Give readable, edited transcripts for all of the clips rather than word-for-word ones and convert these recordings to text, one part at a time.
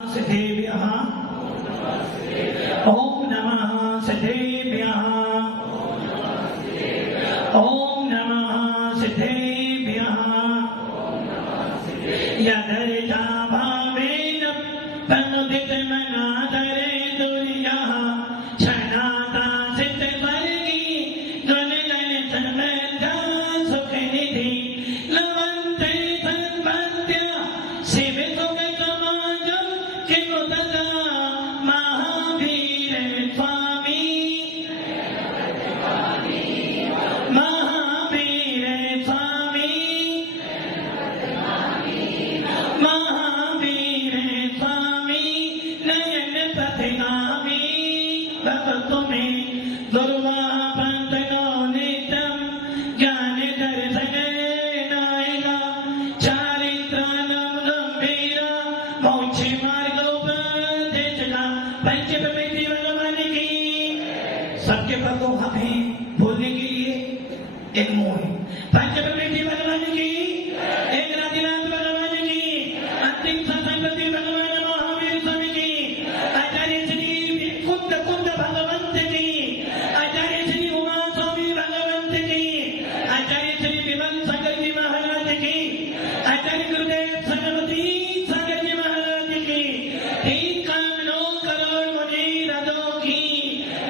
सिद्धेभ्यः ओम नमः सिद्धेभ्यः ओम नमः सिद्धेभ्यः यदर्जा भावेन तनुदितमनादरे दुर्यः क्षणाता सिद्धवर्गी गुणगण समृद्धा सुखनिधि लवन्ते संपत्त्या शिवसुख समाजं किमुदता महावीर स्वामी महावीर स्वामी महावीर स्वामी नयन पथगामी भक्तों में दुर्वा पंथनो नित्यं ज्ञान दर्शन नायिका चारित्राणां गंभीरा मोक्ष मार्गोपदेशका पंच प्रकृति भगवान की सबके पद को हमें बोलने के लिए एक मुंह है। पंच प्रकृति भगवान की एक राधिनाथ भगवान की अंतिम सत्संगति भगवान महावीर स्वामी की आचार्य श्री कुंद कुंद भगवंत की आचार्य श्री उमा स्वामी भगवंत की आचार्य श्री विमल सागर जी महाराज की आचार्य गुरुदेव सरस्वती सागर जी महाराज की 3 करोड़ करोड़ मुनि रजों की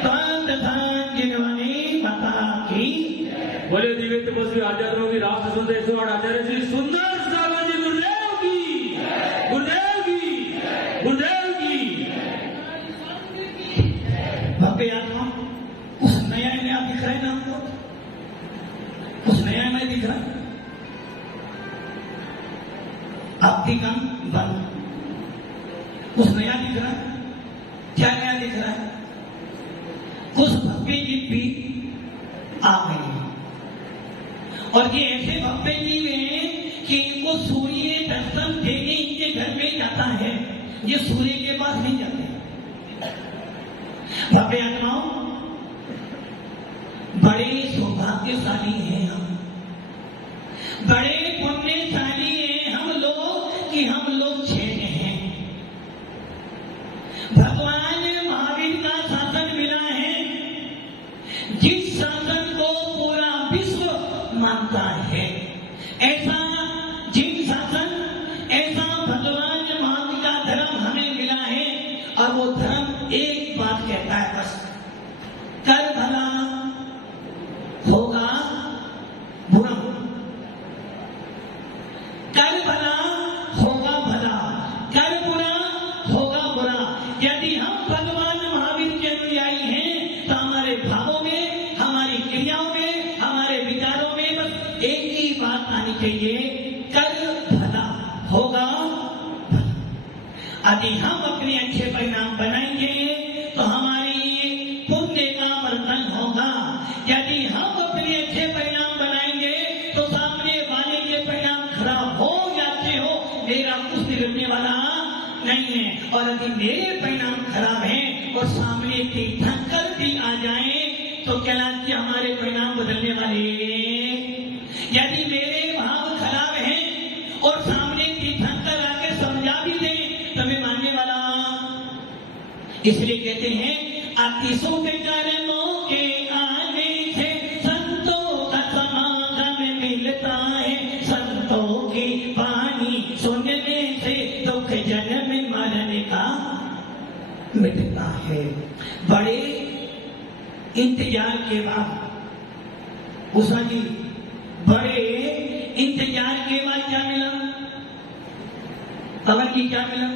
द्वांत धान जिनवानी माता की बोले दिव्य तपस्वी आचार्यों की राष्ट्र संदेश और आचार्य श्री सुंदर सागर जी गुरुदेव की गुरुदेव की गुरुदेव की। भव्य आत्मा कुछ नया नया दिख रहा है ना हमको, कुछ नया नया दिख रहा है। आपकी काम बंद, कुछ नया दिख रहा है। क्या नया दिख रहा है? कुछ भव्य जीव भी आ गए हैं और ये ऐसे भव्य जीव हैं कि इनको सूर्य दर्शन देने इनके घर में जाता है, ये सूर्य के पास नहीं जाते। भव्य आत्माओं, बड़े सौभाग्यशाली हैं हम, बड़े पुण्यशाली हैं हम लोग कि हम लोग छेद हैं। भगवान महावीर का शासन मिला है, जिस शासन को पूरा विश्व मानता है। ऐसा जिन शासन, ऐसा भगवान महावीर का धर्म हमें मिला है और वो धर्म एक बात कहता है बस, कर भला होगा बुरा, कर भला होगा भला, कर बुरा होगा बुरा। यदि हम भगवान महावीर के अनुयायी हैं तो हमारे भावों में, हमारी क्रियाओं में, हमारे विचारों में बस एक ही बात आनी चाहिए, कर भला होगा भला। यदि हम अपने अच्छे परिणाम बनाएंगे तो हमारी पुण्य का वर्धन होगा। यदि हम अपने अच्छे परिणाम बनाएंगे तो सामने वाले के परिणाम खराब हो या अच्छे हो, मेरा कुछ बिगड़ने वाला नहीं है। और यदि मेरे परिणाम खराब हैं और सामने तीर्थंकर भी आ जाए तो कहना कि हमारे परिणाम बदलने वाले। यदि मेरे भाव खराब हैं और सामने तीर्थंकर आके समझा भी दे तो मैं मानने वाला। इसलिए कहते हैं अतिशो के कर्मों के आने से संतों का समागम मिलता है, संतों की वाणी सुनने से दुख जन्म मरने का मिटता है। बड़े इंतजार के बाद उषा जी, बड़े इंतजार के बाद क्या मिला? पवन जी क्या मिला?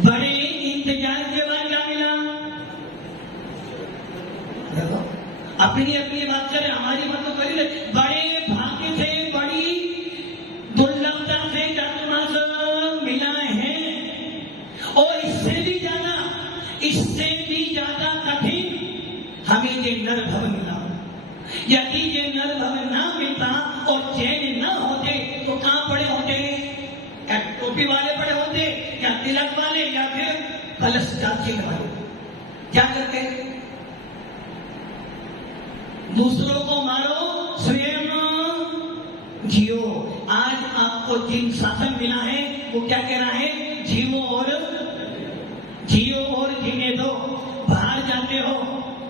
बड़े इंतजार के बाद क्या मिला? देखो, अपनी अपनी बात करें, हमारी बात तो करिए। बड़े भाग्य से, बड़ी दुर्लभता से चातुर्मास मिला है और इससे भी ज्यादा कठिन हमें ये नर भव मिला। यदि ये नर भव ना मिलता और चैन ना होते तो कहां पड़े होते? या टोपी वाले पड़े होते, या तिलक वाले, या फिर कलश चाची वाले। क्या करते? दूसरों को मारो, स्वयं जियो। आज आपको जिन शासन मिला है वो क्या कह रहा है? जियो और जीने दो। बाहर जाते हो,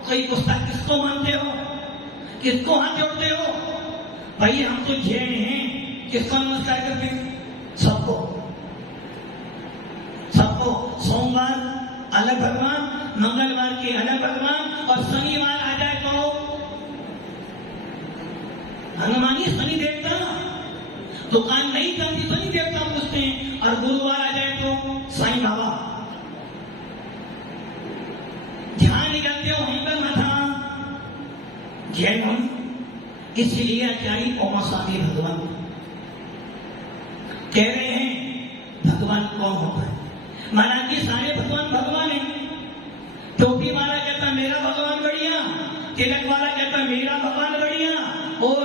कोई गुस्सा किसको मानते हो? किसको हाथ जोड़ते हो? भाई हम तो जैन हैं, किसको नमस्कार करते हैं? सबको। सोमवार अलग भगवान, मंगलवार के अलग भगवान, और शनिवार आ जाए तो हनुमानी शनि देवता, दुकान नहीं चलती शनि देवता पूछते हैं, और गुरुवार आ जाए तो साईं बाबा। जहां निकलते हो वहीं पर माथा जैन हो। इसलिए आचार्य ओमा स्वामी भगवान कह रहे हैं भगवान कौन होता है? महाराज जी सारे भगवान हैं। टोपी वाला कहता मेरा भगवान बढ़िया, तिलक वाला कहता मेरा भगवान बढ़िया, और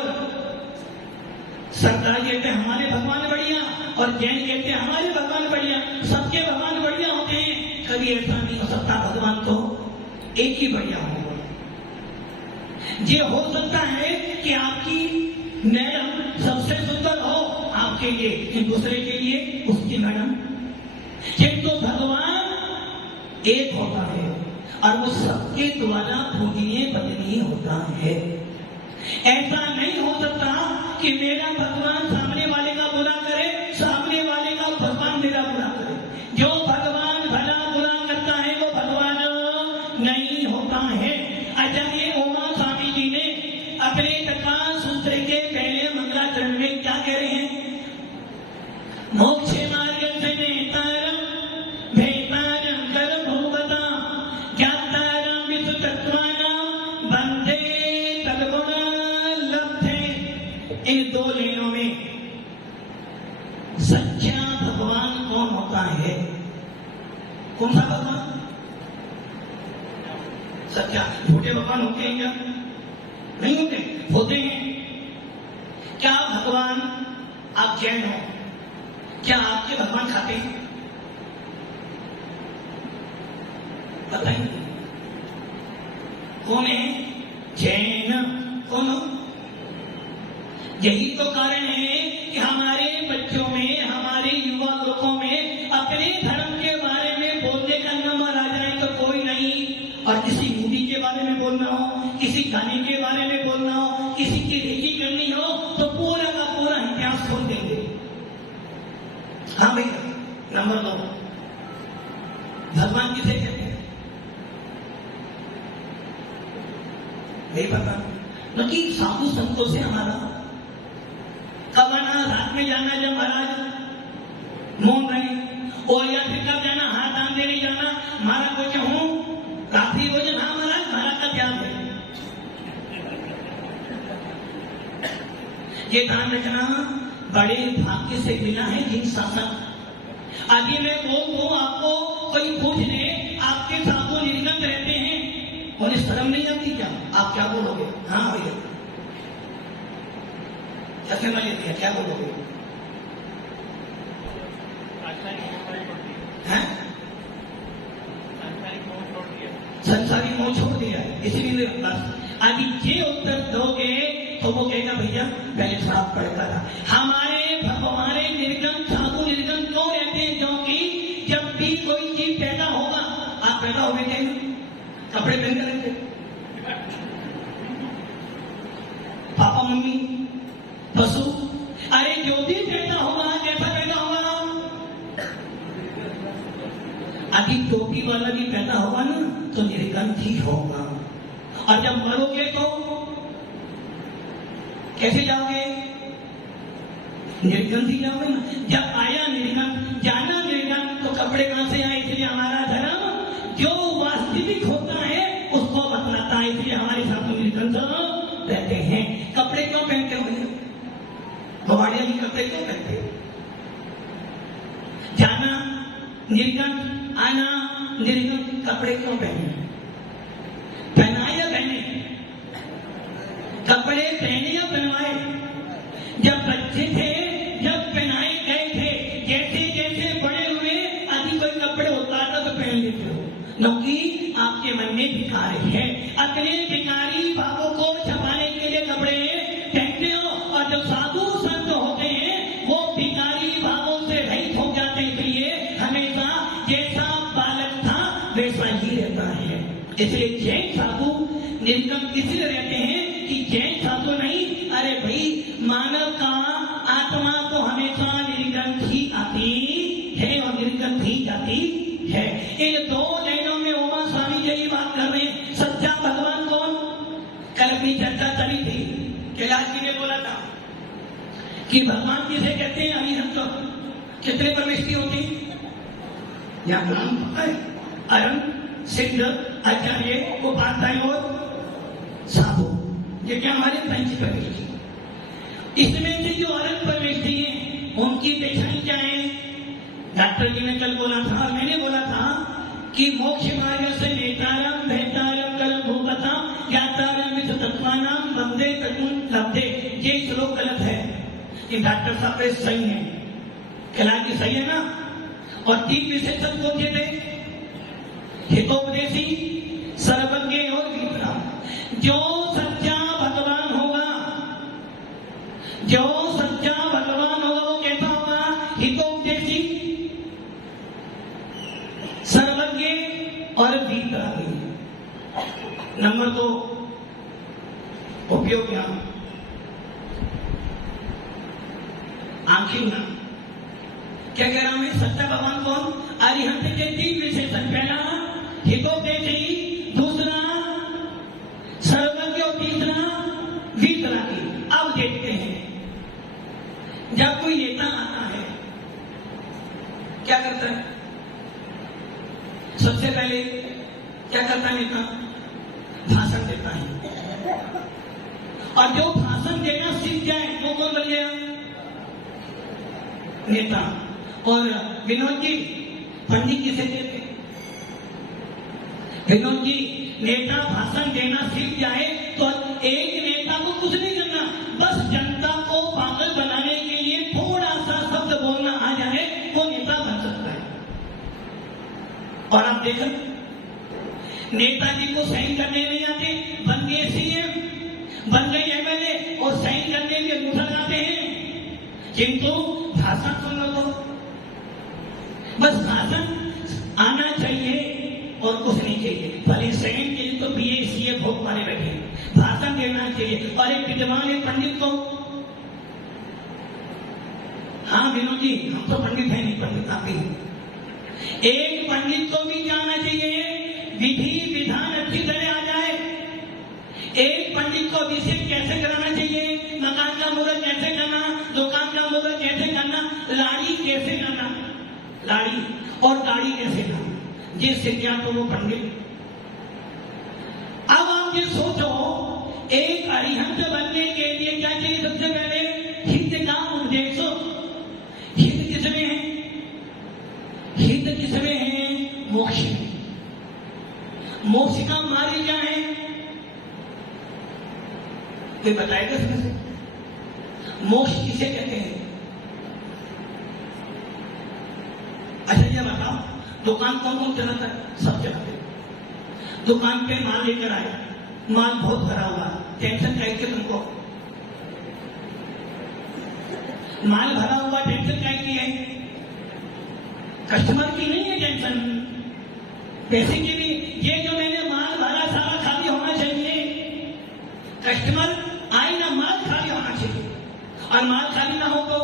सरदार कहते हमारे भगवान बढ़िया, और जैन कहते हमारे भगवान बढ़िया। सबके भगवान बढ़िया होते हैं, कभी ऐसा नहीं हो सकता भगवान तो एक ही बढ़िया होगा। ये हो सकता है कि आपकी मैडम सबसे सुंदर हो आपके लिए, दूसरे के लिए उसकी मैडम, किंतु भगवान एक होता है और वो सबके द्वारा पूजनीय बदनीय होता है। ऐसा नहीं हो सकता कि मेरा भगवान सामने वाले का बुरा करे, सामने वाले का भगवान मेरा बुरा करे। जो भगवान भला बुरा करता है वो भगवान नहीं होता है। आचार्य ओमा स्वामी जी ने अपने प्रकाश सूत्र के पहले मंगलाचरण में क्या कह रहे हैं? मोक्ष मार्ग से नेतारम भेतारम कर भूवता ज्ञातारम विश्व तत्वानां बंधे तद्गुण लब्धे। इन दो लेनों में सच्चा भगवान कौन होता है? कौन सा भगवान? सच्चा। झूठे भगवान होते हैं क्या? नहीं होते, होते हैं। क्या भगवान, आप जैन हो, क्या आपके भगवान खाते हैं? बताइए कौन है? जैन। कौन हो? यही तो कारण है कि हमारे बच्चों में, हमारे युवा लोगों में अपने धर्म के बारे में बोलने का नंबर आ जाए तो कोई नहीं, और किसी मूवी के बारे में बोलना हो, किसी गाने के बारे में बोलना हो, किसी की रेकी करनी हो तो पूरा का पूरा इतिहास खोल देंगे। हाँ भैया, नंबर 2 भगवान किसे कहते हैं? नहीं पता। क्योंकि साधु संतों से हमारा कब आना, रात में जाना जब महाराज मौन रहे, और या फिर कब जाना, हाथ दान देने जाना, महाराज को चाहूं रात्रि भोजन, हाँ महाराज महाराज का ध्यान है। ये ध्यान रखना बड़े भाग्य से मिला है जिन शासन। आगे मैं बोल दूं आपको, कोई पूछ ले आपके साधु निर्गत रहते हैं, उन्हें शर्म नहीं आती क्या? आप क्या बोलोगे? हाँ भैया, क्या समझ लेते हैं, क्या बोलोगे? संसारी मोह छोड़ दिया, इसलिए बस अभी ये उत्तर दोगे तो वो कहेगा भैया पहले थोड़ा पढ़ता था। हमारे भगवान निर्गम साधु निर्गम क्यों रहते हैं? क्योंकि जब भी कोई चीज पैदा होगा, आप पैदा हो गए थे कपड़े पहन कर रहते, पापा मम्मी पशु, अरे जो भी पैदा होगा कैसा पैदा होगा? अभी टोपी वाला भी पैदा होगा ना तो निर्गंध ही होगा, और जब मरोगे तो कैसे जाओगे? निर्गंध ही जाओगे ना। जब आया निर्गंध, जाना निर्गंध, तो कपड़े कहां से आए? इसलिए हमारा धर्म जो वास्तविक होता है उसको बतलाता है, इसलिए हमारे साथ निर्गंध रहते हैं। कपड़े क्यों पहनते हो? भवाड़िया भी कपड़े क्यों पहनते हो? जाना निर्गंध, आना निर्गंध, कपड़े क्यों पहने? पहनाए या पहने? कपड़े पहने या पहनवाए? जब बच्चे थे, जब पहनाए गए थे, जैसे जैसे बड़े हुए अभी कोई कपड़े उतारना तो पहन लेते हो, क्योंकि आपके मन में विकार है। अपने विकारी भावों को छपाने के लिए कपड़े पहनते हो, और जो साधु संत होते हैं वो विकारी भावों से रहित हो जाते इसलिए जैन साधु निर्गम इसलिए रहते हैं कि जैन साधु नहीं, अरे भाई मानव का आत्मा को हमेशा निर्गम ही आती है और निर्गम ही जाती है। इन दो लाइनों में उमा स्वामी जी यही बात कर रहे हैं। सच्चा भगवान कौन? कल अपनी चर्चा चली थी, कैलाश जी ने बोला था कि भगवान किसे कहते हैं? अरिहंत। कितने परमेष्टि होती? यहाँ नाम पता है? अरन, सिद्ध, आचार्य, उपाध्याय और साधु। ये क्या हमारे पंच परमेष्टि। इसमें से जो अरन परमेष्टि है उनकी पहचान क्या है? डॉक्टर जी ने कल बोला था और मैंने बोला था कि मोक्ष मार्ग से नेतारम भेतारम कल भूपता यातारम विच तत्वानाम वंदे तकुन लब्धे। ये श्लोक गलत है, ये डॉक्टर साहब पे सही है, कैलाश जी सही है ना। और 3 विशेषण कौन से थे? हितोपदेशी, सर्वज्ञ और विद्वान। जो सच्चा भगवान होगा, जो सच्चा भगवान होगा वो कैसा होगा? हितोपदेशी, सर्वज्ञ और विद्वान। नंबर 2 उपयोग ज्ञान, आखिर ना क्या कह रहा हूं मैं? सच्चा भगवान कौन? अरिहंत के 3 विशेषण। पहला हितोपदेशी, दूसरा सर्वज्ञ और तीसरा वितरागी। अब देखते हैं जब कोई नेता आता है क्या करता है? सबसे पहले क्या करता है नेता? भाषण देता है। और जो भाषण देना सीख जाए वो कौन बन गया? नेता। और विनोद जी, पंडित किसे कहते? विनोद जी, नेता भाषण देना सीख जाए तो एक नेता को कुछ नहीं करना, बस जनता को पागल बनाने के लिए थोड़ा सा शब्द बोलना आ जाए, वो नेता बन सकता है। और आप देखो नेताजी को साइन करने नहीं आते, बन गए सीएम, बन गए एमएलए और साइन करने के मुठा लगाते हैं, किंतु भाषण सुन लो तो बस भाषण आना चाहिए और कुछ नहीं चाहिए। भले सेकंड के लिए तो बीए सीए भोग मारे बैठे, भाषण देना चाहिए। और एक विद्वान एक पंडित को, हाँ विनोद जी हम तो पंडित है नहीं, पंडित आप ही हैं। एक पंडित को भी जाना चाहिए, विधि विधान अच्छी तरह आ जाए। एक पंडित को अभिषेक कैसे कराना चाहिए, मकान का मुहूर्त कैसे करना, दुकान का मुहूर्त कैसे करना, लाड़ी कैसे करना, लाड़ी और दाढ़ी कैसे करना, जिससे क्या तो वो पंडित। अब आप ये सोचो, एक अरिहंत बनने के लिए क्या चाहिए? सबसे पहले हित का उपदेश। हित किसमें है? हित किसमें है? मोक्ष में। मोक्ष का मार्ग क्या है? कोई बताएगा इसमें से? मोक्ष किसे कहते हैं? अच्छा ये बताओ, दुकान कौन कौन चलाता है? सब चलाते हैं। दुकान पे माल लेकर आया, माल बहुत भरा हुआ, टेंशन क्या है तुमको? माल भरा हुआ टेंशन क्या है? कस्टमर की नहीं है टेंशन, पैसे की भी। ये जो मैंने माल भरा सारा खाली होना चाहिए, कस्टमर आए ना, माल खाली होना चाहिए। और माल खाली ना हो तो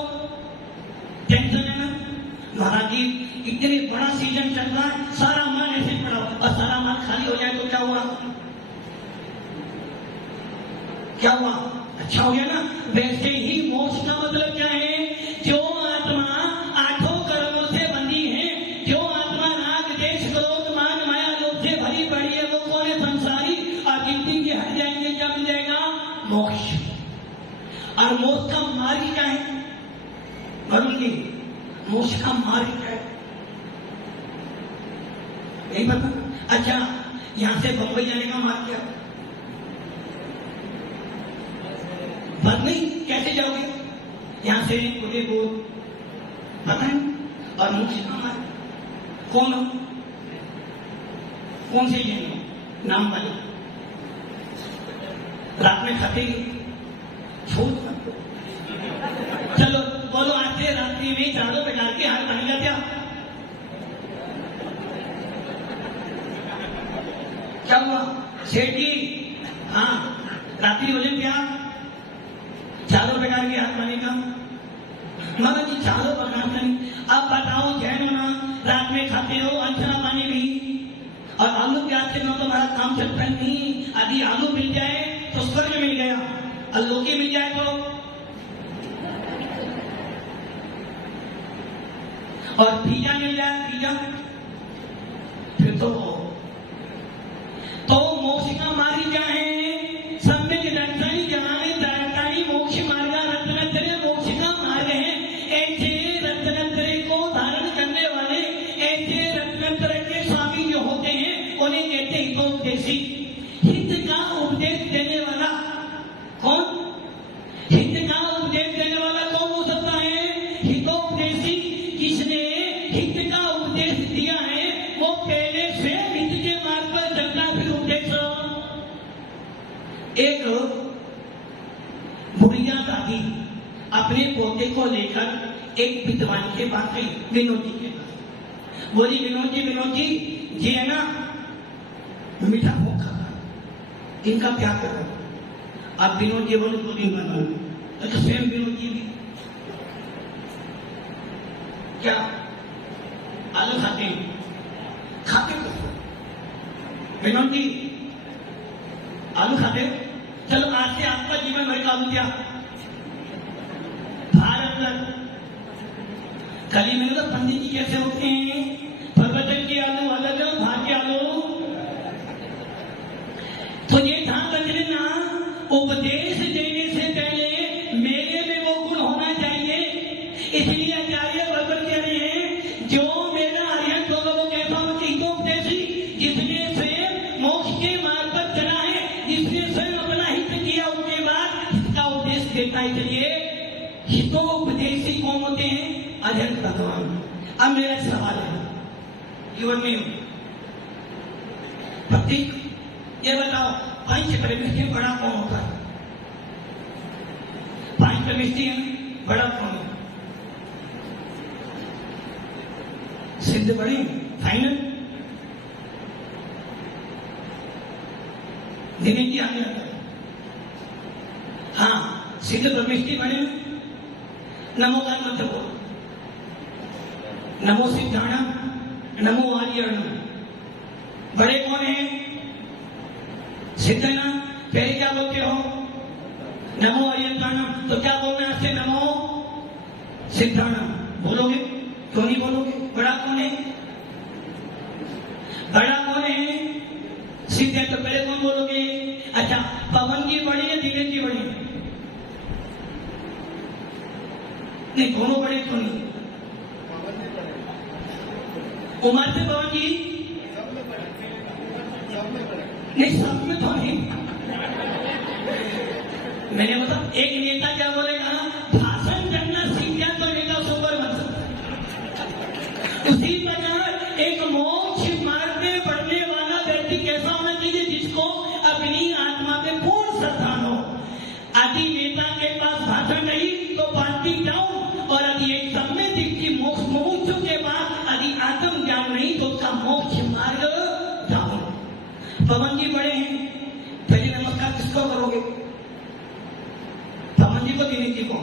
टेंशन है ना। महाराज जी इतने बड़ा सीजन चल रहा है, सारा माल ऐसे पड़ा और सारा माल खाली हो जाए तो क्या हुआ? क्या हुआ? अच्छा हो गया ना। वैसे ही मोक्ष का मतलब क्या है? जो आत्मा 8 कर्मों से बंधी है, जो आत्मा राग देश क्रोध मान माया लोभ से भरी पड़ी है, वो कौन है? संसारी। और गिनती के हट जाएंगे, क्या मिल जाएगा? मोक्ष। और मोक्ष का मार्ग क्या है? वरुण जी, मोक्ष का मार्ग क्या है? नहीं पता? अच्छा, यहां से बंबई जाने का मार्ग क्या? बंबई कैसे जाओगे? यहां से उदयपुर, पता है? और मोक्ष का मार्ग कौन हो? कौन से जैन हो? नाम वाले रात में खाते छूट। चलो बोलो, आज से रात्रि में झाड़ू पे डाल के हाथ बनेगा क्या? क्या हुआ सेठ जी? हाँ, रात्रि भोजन क्या? चारों प्रकार के हाथ पानी का। मगर जी चारों प्रकार का नहीं। अब बताओ जैन होना, रात में खाते हो अंजना पानी भी, और आलू प्याज के बिना तो हमारा काम चलता ही नहीं। यदि आलू मिल जाए तो स्वर्ग मिल गया, और लौकी मिल जाए तो, और पिज्जा मिल जाए, पिज्जा फिर तो मोक्ष का मार्ग क्या है? सम्यक दर्शनी जनाने दर्शनी मोक्ष मार्ग रत्नत्रय मोक्ष का मार्ग है। ऐसे रत्नत्रय को धारण करने वाले, ऐसे रत्नत्रय के स्वामी जो होते हैं उन्हें कहते हैं हितोपदेशी। हित का उपदेश देने वाला कौन? हित का उपदेश देने वाला कौन हो सकता है? हितोपदेशी। किसने हित का उपदेश दिया है वो पहले से हित के मार्ग पर चलता, फिर उपदेश। एक बुढ़िया दादी अपने पोते को लेकर एक विद्वान के पास गई, विनोद जी के पास। बोली विनोद जी ये है ना मीठा भोग खाता, इनका क्या करो? अब विनोद जी बोले 2 दिन बना। अच्छा स्वयं विनोद जी भी क्या आलू खाते हैं? खाते तो विनोद जी आलू खाते हो? चलो आज से आपका जीवन भर का आलू क्या? भारत कली में तो पंडित जी कैसे होते हैं, प्रवचन के आलू अलग, भात के आलू। तो ये ध्यान रख लेना, उपदेश देने से पहले मेरे में वो गुण होना चाहिए। इसलिए आचार्य भगवत कह रहे हैं जो मेरा आर्यन होगा वो कैसा होगा? हितोपदेशी, जिसने स्वयं मोक्ष के मार्ग पर चला है, जिसने स्वयं अपना हित किया, उसके बाद इसका उपदेश देता है। इसलिए हितोपदेशी कौन होते हैं? अध्ययन भगवान। अब मेरा सवाल है जीवन में प्रतीक, ये बताओ पंच प्रविष्टि में बड़ा कौन होता है? 5 प्रविष्टि में बड़ा कौन है? सिद्ध बड़े फाइनल देने की आगे आता है। हाँ, सिद्ध प्रविष्टि बड़े नमो का मतलब नमो सिद्धाणम, नमो आर्यणम। बड़े कौन है? सिद्धना। पहले क्या बोलते हो? नमो आर्यणम। तो क्या बोलना है आपसे? नमो सिद्धाणम बोलोगे? क्यों नहीं बोलोगे? बड़ा कौन है? बड़ा कौन है? सिद्ध है तो पहले कौन बोलोगे? अच्छा, पवन की बड़ी है दिनेश की बड़ी? नहीं, दोनों बड़े तो नहीं। उमर से पवन जी नहीं, सब में तो नहीं। मैंने मतलब एक नेता क्या बोलेगा, भाषण करना सीख गया तो नेता सुपर बन सकता। उसी प्रकार एक मोक्ष मार्ग में बढ़ने वाला व्यक्ति कैसा होना चाहिए? जिसको अपनी आत्मा पे पूर्ण श्रद्धा हो। यदि नेता के पास भाषण नहीं तो पार्टी डाउन, और यदि एक सम्य दीप्ति मोक्ष मुमुक्षु के बाद यदि आत्म ज्ञान नहीं तो उसका मोक्ष मार्ग डाउन। पवन जी बड़े हैं, पहले नमस्कार किसको करोगे? पवन जी को, दिनेश जी को?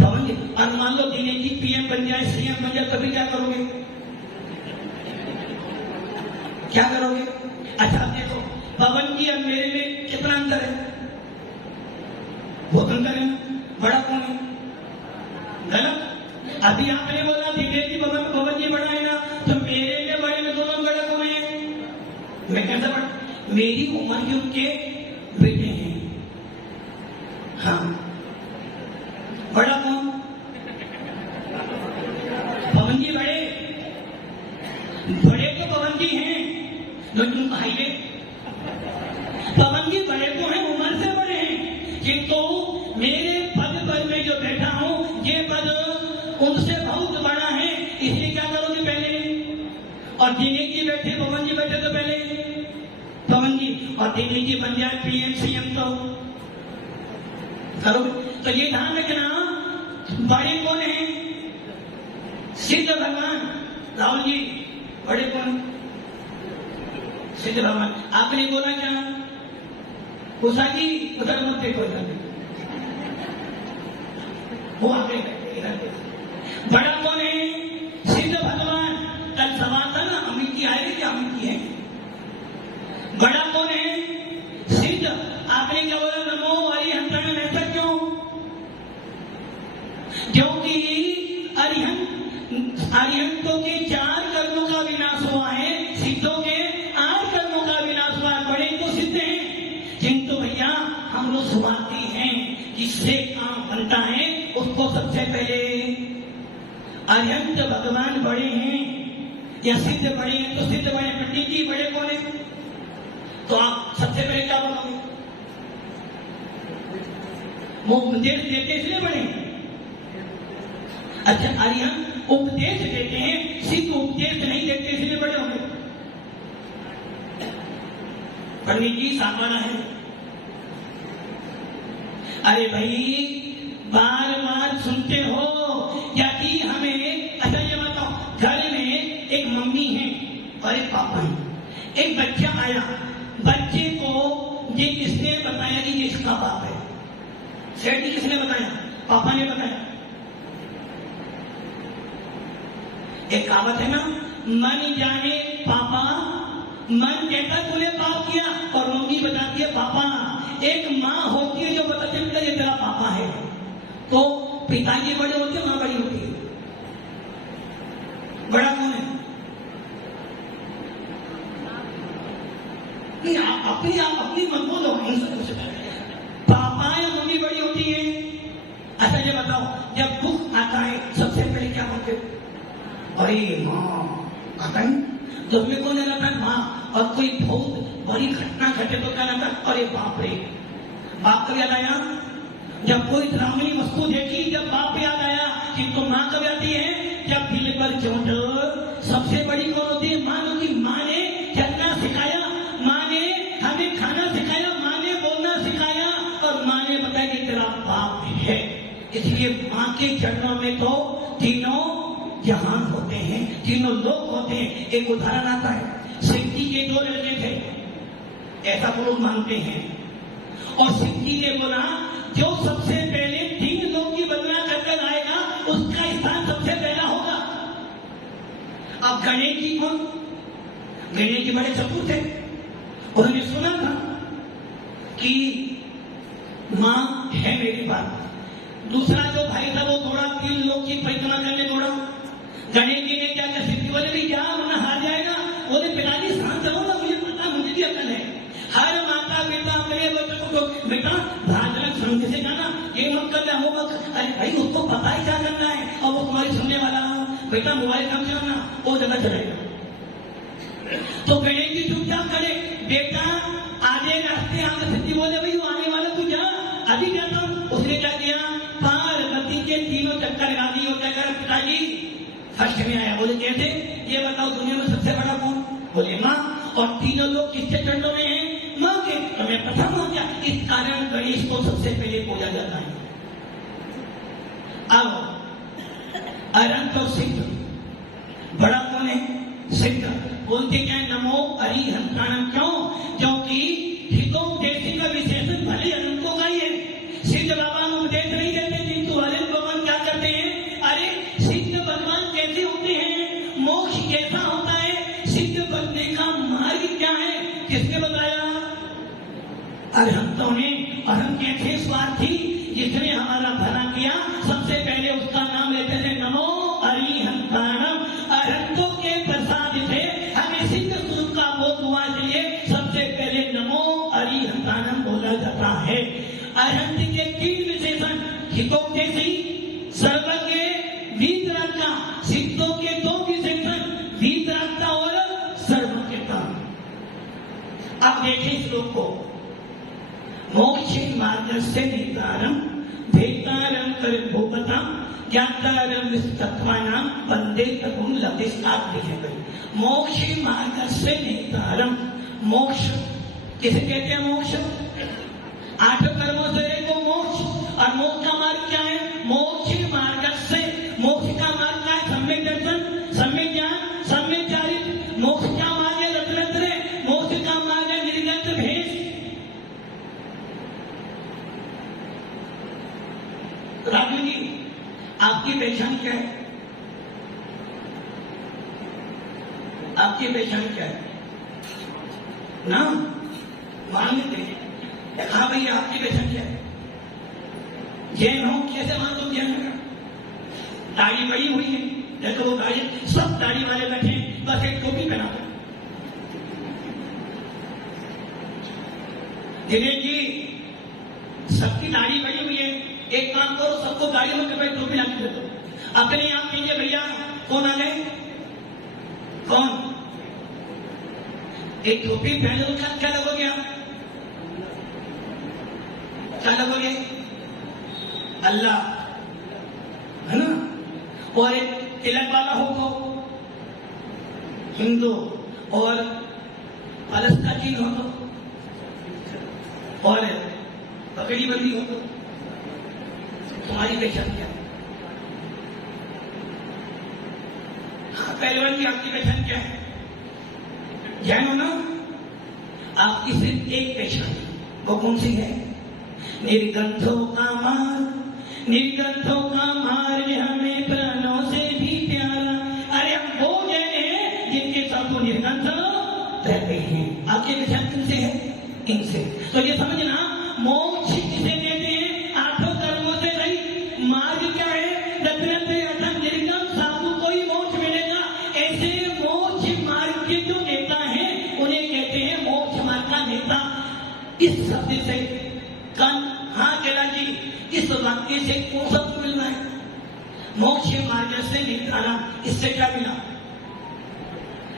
पवन जी। और मान लो दिनेश जी पीएम बन जाए, सीएम बन जाए, तभी क्या करोगे? क्या करोगे? अच्छा देखो, पवन जी और मेरे में कितना अंतर है? बहुत अंतर है। बड़ा कौन है? गलत। अभी आपने बोला दिनेश जी पवन जी बड़ा है ना, तो मेरे में बड़े में दोनों बड़ा कौन है? मैं कैसा बड़ा? मेरी उम्र के उनके बेटे हैं। हाँ, बड़ा कौन? पवन जी बड़े। बड़े तो पवन जी हैं, लेकिन भाई पवन जी बड़े तो हैं, उम्र से बड़े हैं, किंतु मेरे पद पर मैं जो बैठा हूं ये पद उनसे बहुत बड़ा है। इसलिए क्या करोगे पहले? और दिनेश जी बैठे, पवन जी बैठे तो पहले पवन जी, और दिनेश जी बन जाए पीएम सीएम तो करोगे। तो ये ध्यान रखना, बड़े कौन है? सिद्ध भगवान। राहुल जी बड़े कौन? सिद्ध भगवान आपने बोला क्या? उषा जी उधर मत देखो, वो आगे इधर देखो। बड़ा कौन है? सिद्ध भगवान। कल सवाल था ना अमित की आएगी क्या? अमित की है। बड़ा कौन है? सिद्ध। आपने क्या बोला? नमो अरिहंताणम। ऐसा क्यों? क्योंकि अरिहंतों के 4 कर्मों का विनाश हुआ है, सिद्धों के 8 कर्मों का विनाश हुआ है। बड़े तो सिद्ध हैं, किंतु भैया हम लोग सुनाते हैं जिससे काम बनता है उसको सबसे पहले अरिहंत भगवान बड़े हैं या सिद्ध बड़े हैं? तो सिद्ध बड़े। पंडित जी बड़े कौन है? तो आप सबसे पहले क्या बोलोगे? वो उपदेश देते इसलिए बड़े। अच्छा, अरिहंत उपदेश देते हैं, सिद्ध उपदेश नहीं देते इसलिए बड़े होंगे। पंडित जी सामाना है। अरे भाई बार बार सुनते हो यदि हमें। अच्छा ये बताओ, घर में एक मम्मी है और एक पापा है। एक बच्चा आया, बच्चे को ये किसने बताया कि ये इसका बाप है? सेठ जी किसने बताया? पापा ने बताया। एक कहावत है ना, मन जाने पापा, मन कहता तूने पाप किया और मम्मी बताती है पापा। एक माँ होती है जो बताती है बेटा ये तेरा पापा है। तो पिताजी बड़े होते हैं, माँ बड़ी होती है। बड़ा कौन है? नहीं, आप अपनी मत बोलो, पापा या मम्मी बड़ी होती है। अच्छा ये बताओ, जब दुख आता है सबसे पहले क्या बोलते हो? अरे माँ आता है। जब में कौन रहता है? माँ। और कोई बहुत बड़ी घटना घटे तो क्या रहता है? अरे बाप रे। बाप कब याद आया? जब कोई ड्रामणी वस्तु देखी, जब बाप याद आया। किंतु माँ कब आती है? जब दिल पर चोट। सबसे बड़ी कौन होती है? माँ। की माँ ने चलना सिखाया, माँ ने हमें खाना सिखाया, माँ ने बोलना सिखाया और माँ ने बताया कि तेरा बाप है। इसलिए माँ के चरणों में तो तीनों जहान होते हैं, तीनों लोग होते हैं। एक उदाहरण आता है, सिद्धि के 2 लड़के थे, ऐसा वो लोग मानते हैं। और सिद्धि ने बोला जो सबसे पहले 3 लोग की वंदना कर आएगा उसका स्थान सबसे पहला होगा। अब गणेश जी कौन? गणेश जी बड़े चतुर थे। उन्होंने सुना था कि माँ है मेरी बात। दूसरा जो भाई था वो थोड़ा 3 लोग की परिक्रमा करने दौड़ा। गणेश जी ने क्या किया? सिद्धि बोले भी क्या वरना हार जाएगा। बोले पिताजी शांत रहो ना, मुझे पता, मुझे भी अकल है। हर माता पिता अपने बच्चों को बेटा भाजन संग से जाना, ये मत करना, वो मत। अरे भाई उसको पता ही क्या करना है और वो तुम्हारी सुनने वाला बेटा मोबाइल कम चलाना, वो जगह चलेगा। तो गणेश जी चुपचाप खड़े, बेटा आगे रास्ते आगे। सिद्धि बोले भाई वो आने वाला तू जा, अभी जाता हूँ। उसने क्या किया? पार्वती के 3 चक्कर लगा दिए। क्या करा? पिताजी फर्स्ट में आया। बोले कैसे? ये बताओ दुनिया में सबसे बड़ा कौन? बोले माँ। और 3 लोग किसके चरणों में हैं? माँ के। तो मैं प्रथम हो गया। इस कारण गणेश को सबसे पहले पूजा जाता है। अब अरंत और सिद्ध, बड़ा कौन है? सिद्ध। बोलते क्या है? नमो अरिहंताणम। क्यों? क्योंकि हितोपदेशी का विशेषण भले अनंतों का ही है। सिद्ध बाबा उपदेश नहीं देते, किंतु अनंत भगवान क्या करते हैं? अरे सिद्ध भगवान कैसे होते हैं? मोक्ष कैसा होता है? सिद्ध बनने का मार्ग क्या है? किसने बताया? अरहंतों ने। और हम कैसे स्वार्थी, जिसने हमारा भला किया सबसे पहले उसका नाम लेते थे, नमो अरिहंताणम। अरहंतों के प्रसाद से हमें सिद्ध स्वरूप का बोध हुआ, इसलिए सबसे पहले नमो अरिहंताणम बोला जाता है। अरहंत के 3 विशेषण, हितोपदेशी, सर्वज्ञ, वीतरागता। सिद्धों के 2 विशेषण, वीतरागता और सर्वज्ञता। अब देखिए श्लोक को। मोक्ष मार्गस्य नेतारम भेतारम कर भूपता ज्ञातारम तत्वानाम वंदे तकुम लभिस्तात् लिखे गए। मोक्ष मार्गस्य नेतारम। मोक्ष किसे कहते हैं? मोक्ष 8 कर्मों से एक को मोक्ष। और मोक्ष का मार्ग क्या है? मोक्ष मार्ग से। मोक्ष का मार्ग क्या है? सम्यक दर्शन, सम्यक ज्ञान, सम्यक चारित्र। मोक्ष का मार्ग है रत्नत्रय। मोक्ष आपकी पहचान क्या है? आपकी पहचान क्या है? नाम मान लेते हैं। हाँ भैया, आपकी पहचान क्या है? जैन हो, कैसे मान दो जैन का? दाढ़ी बड़ी हुई है, देखो वो दाढ़ी, सब दाढ़ी वाले बैठे, बस एक टोपी पहना दो। दिनेश जी, सबकी दाढ़ी बड़ी हुई है, एक काम करो, सबको दाढ़ी में कपड़े टोपी लगा दे दो। अपने आप कीजिए भैया, कौन आ गए? कौन? एक टोपी पहने तो क्या लगोगे आप? क्या लगोगे? अल्लाह, है ना? और एक तिलक वाला हो तो हिंदू, और फलस्तीन हो तो, और पकड़ी बंदी हो तो तुम्हारी पहचान क्या? हाँ, पहलवान जी, आपकी पहचान क्या है? जैन हो ना? आपकी सिर्फ एक पहचान, वो कौन सी है? निर्ग्रंथों का मार्ग, निर्ग्रंथों का मार्ग हमें प्राणों से भी प्यारा। अरे हम वो जैन हैं जिनके सब निर्ग्रंथ रहते हैं। आपकी पहचान किनसे है? इनसे। तो ये समझना, मोक्ष किसे कहते हैं? आठों कर्मों से नहीं। मार्ग क्या है? दत्तरत्न अथम निर्गम साधु को ही मोक्ष मिलेगा। ऐसे मोक्ष मार्ग के जो नेता हैं उन्हें कहते हैं मोक्ष मार्ग का नेता। इस शब्द से कन, हाँ केला जी, इस वाक्य से कौन शब्द मिलना है? मोक्ष मार्ग से निकाला, इससे क्या मिला?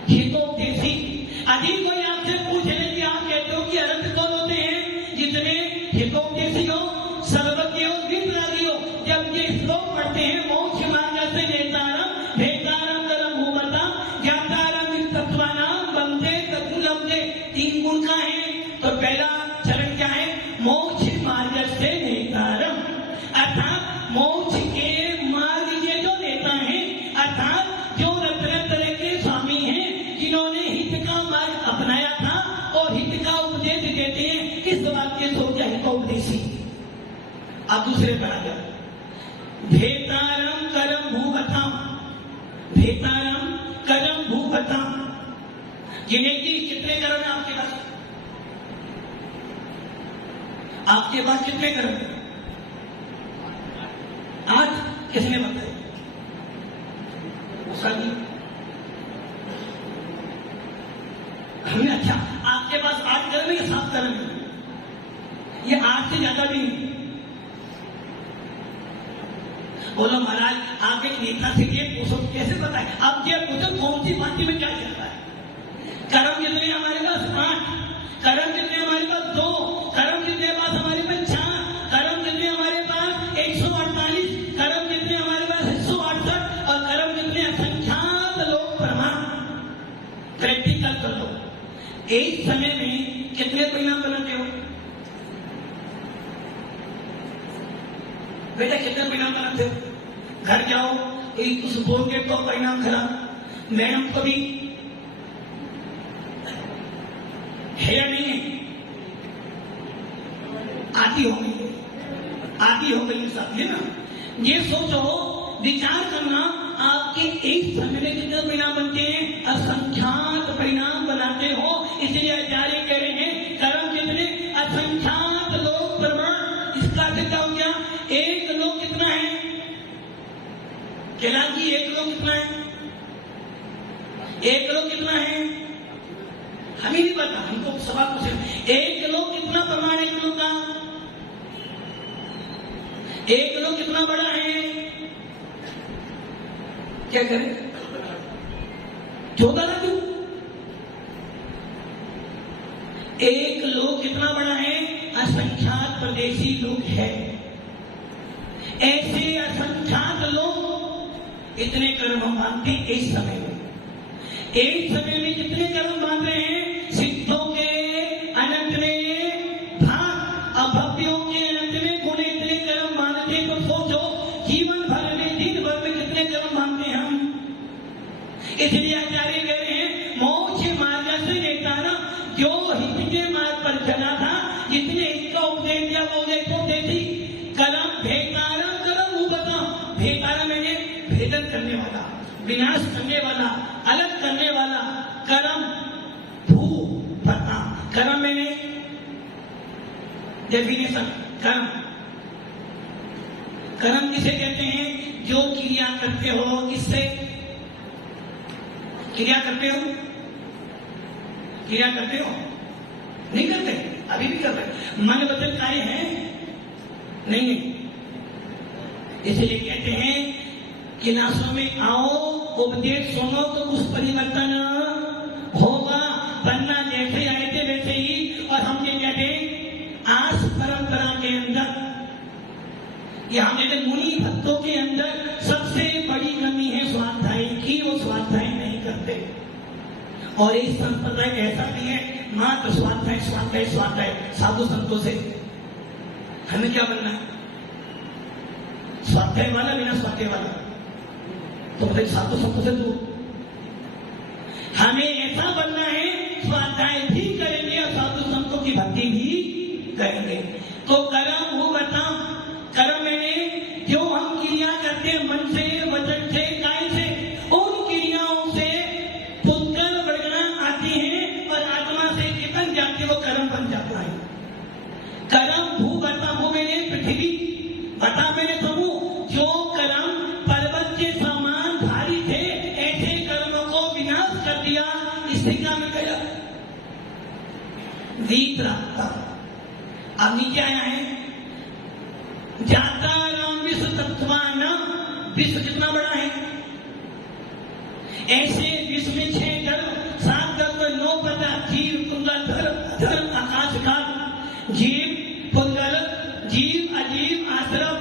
हितोपदेशी। अधिक कोई आपसे पूछ ले कि आप कहते हो कि अनंत कौन होते हैं? जितने हितोपदेशी हो, सर्वज्ञ हो, वितरागी हो। जब ये श्लोक पढ़ते हैं, मोक्ष मार्ग से नेतारम भेदारम करम भूमता ज्ञातारम तत्वानाम बंदे तत्लब्धे। 3 गुण का है। तो पहला चरण क्या है? मोक्ष मार्ग से नेतारम, अर्थात मोक्ष के मार्ग के जो नेता हैं, अर्थात जो रत्न के स्वामी हैं, जिन्होंने हित का मार्ग अपनाया था और हित का उपदेश देते हैं। इस वाक्य से हो गया हितोपदेशी। अब दूसरे पर आ जाओ। भेतारम करम भूभताम, भेतारम करम भूभताम। गिनेश जी, कितने कर्म है आपके पास? आपके पास कितने कर्म है? 8। किसने बताया? हमने। अच्छा, आपके पास 8 कर्म है या 7 कर्म है? ये 8 से ज्यादा भी नहीं। बोलो महाराज, आप एक नेता से ये पूछो, कैसे बताए? आप ये पूछो कौन सी पार्टी में क्या चल रहा है? कर्म कितने हमारे पास? 8। कर्म कितने हमारे पास? 2। कर्म कितने पास हमारे पास? 4। कर्म कितने हमारे पास? 148। कर्म कितने हमारे पास? 168। और कर्म कितने? असंख्यात लोक प्रमाण। प्रैक्टिकल कर लो। एक समय में कितने परिणाम बनाते हो बेटा? कितने परिणाम बनाते हो? घर जाओ, उस बोल के तो परिणाम खराब, मैडम को भी है या नहीं है? आती हो गई सब, है ना? ये सोचो, विचार करना, आपके एक समय में कितने परिणाम बनते हैं? असंख्यात परिणाम बनाते हो। इसलिए आचार्य कह रहे हैं कर्म कितने? असंख्यात लोक प्रमाण। इसका क्या हो गया? एक लोक कितना है? कैलाश जी, एक लोक कितना है? एक लोक कितना है? हमें नहीं पता, हमको सवाल पूछे। एक लोक कितना प्रमाण है? एक लोक का एक लोक कितना बड़ा है? क्या करें? 14 क्यों? एक लोक कितना बड़ा है? असंख्यात प्रदेशी लोग है। ऐसे असंख्यात लोग इतने कर्म मानते एक समय में। एक समय में कितने कर्म मान रहे हैं? सिद्धों के अनंत में भाग, अभव्यों के अनंत में गुण। इतने कर्म मानते तो सोचो, जीवन भर में, दिन भर में कितने कर्म मानते हैं हम? इसलिए आचार्य कह रहे हैं मोक्ष मार्ग से नेताना, जो हित के मार्ग पर चला था, जितने हित का उपदेश दिया वो देखो देती कर्म भेतारम कर्म भूभताम। भेतारम मैंने भेदन करने वाला, विनाश करने वाला, अलग करने वाला कर्म भू पता। कर्म मैंने डेफिनेशन, कर्म कर्म किसे कहते हैं? जो क्रिया करते हो, किससे क्रिया करते हो? क्रिया करते हो? नहीं करते? अभी भी कर रहे। मन वचन कार्य है? नहीं। इसलिए कहते हैं क्लासों में आओ, उपदेश सुनो तो कुछ परिवर्तन होगा, वरना जैसे आए थे वैसे ही। और हम ये कहते हैं आस परंपरा के अंदर, या हम कहते मुनि भक्तों के अंदर सबसे बड़ी कमी है स्वाध्याय की, वो स्वाध्याय नहीं करते। और इस संप्रदाय ऐसा भी है, मात्र स्वाध्याय स्वाध्याय स्वाध्याय साधु संतों से। हमें क्या बनना है? स्वाध्याय वाला बिना स्वाध्याय वाला, तो बताइए साधु संतों से दूर। हमें ऐसा बनना है, स्वाध्याय भी करेंगे और साधु संतों की भक्ति भी करेंगे। तो कर्म वो बता, कर्म में जो हम क्रिया करते हैं मन से, वचन से, काय से, उन क्रियाओं से पुष्कर वर्गना आती है और आत्मा से कितन जाती है, वो कर्म बन जाता है। कर्म भू बता, भू मैंने पृथ्वी, बता मैंने प्रभु, जो कर्म पर्वत के समान भारी थे, ऐसे कर्मों को विनाश कर दिया। इससे क्या मिल गया? वीतरागता। अब नीचे आया है, जाता राम विश्व तत्वान, विश्व कितना बड़ा है? ऐसे विश्व में 6 धर्म, 7 तत्व, 9 पदार्थ, जीव, पुंगल, धर्म, आकाश काल, जीव, पुंगल, जीव, अजीव, आश्रम,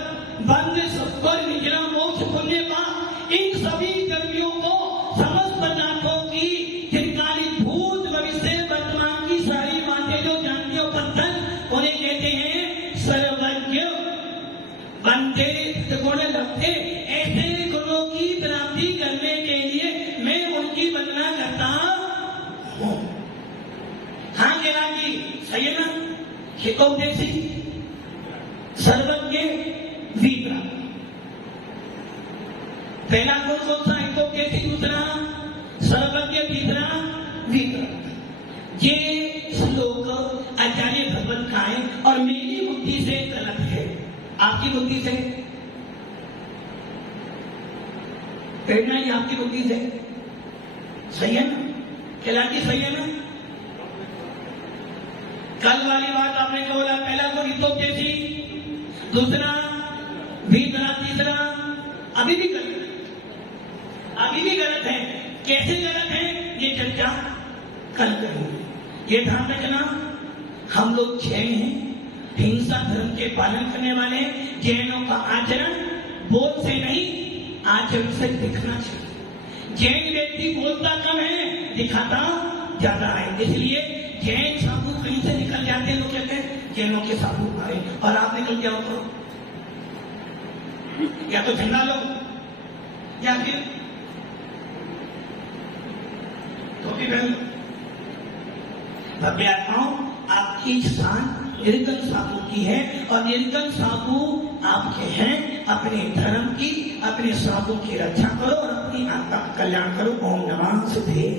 बंद, स्वर्ग, निद्रा, मोक्ष, पुण्य, पाप, इन सभी कर्मियों को, समस्त पदार्थों की चिरकाली भूत, भविष्य, वर्तमान की सारी बातें जो जानते हो पत्थर, उन्हें कहते हैं सर्वज्ञ। बनते गुण लगते, ऐसे गुणों की प्राप्ति करने के लिए मैं उनकी वंदना करता हूं। हाँ कहना की सही है ना? हितोपदेशी, सर्वज्ञ, वीतरा। पहला गुण कौन सा? हितोपदेशी, दूसरा सर्वज्ञ, तीसरा वीतरा। ये श्लोक आचार्य भगवत का है और मेरी बुद्धि से गलत है, आपकी बुद्धि से कहना ही आपकी बुद्धि से सही है ना? कहलाती सही है ना? कल वाली बात आपने क्या बोला? पहला को हितोपदेशी, दूसरा वीतरा, तीसरा अभी भी गलत है, अभी भी गलत है। कैसे गलत है ये चर्चा कल करेंगे। ये ध्यान रखना, हम लोग जैन हैं, हिंसा धर्म के पालन करने वाले। जैनों का आचरण बोल से नहीं, आचरण से दिखना चाहिए। जैन व्यक्ति बोलता कम है, दिखाता ज्यादा है। इसलिए जैन साधु कहीं से निकल जाते हैं, लोग कहते हैं जैनों के साधु आए, और आप निकल जाओ तो या तो झंडा लो या फिर टोपी पहन लो। भव्यात्माओं, आपकी शान निर्गल साधु की है और निर्गल साधु आपके हैं। अपने धर्म की, अपने साधु की रक्षा करो और अपनी आत्मा का कल्याण करो। ओम नमः शिवाय।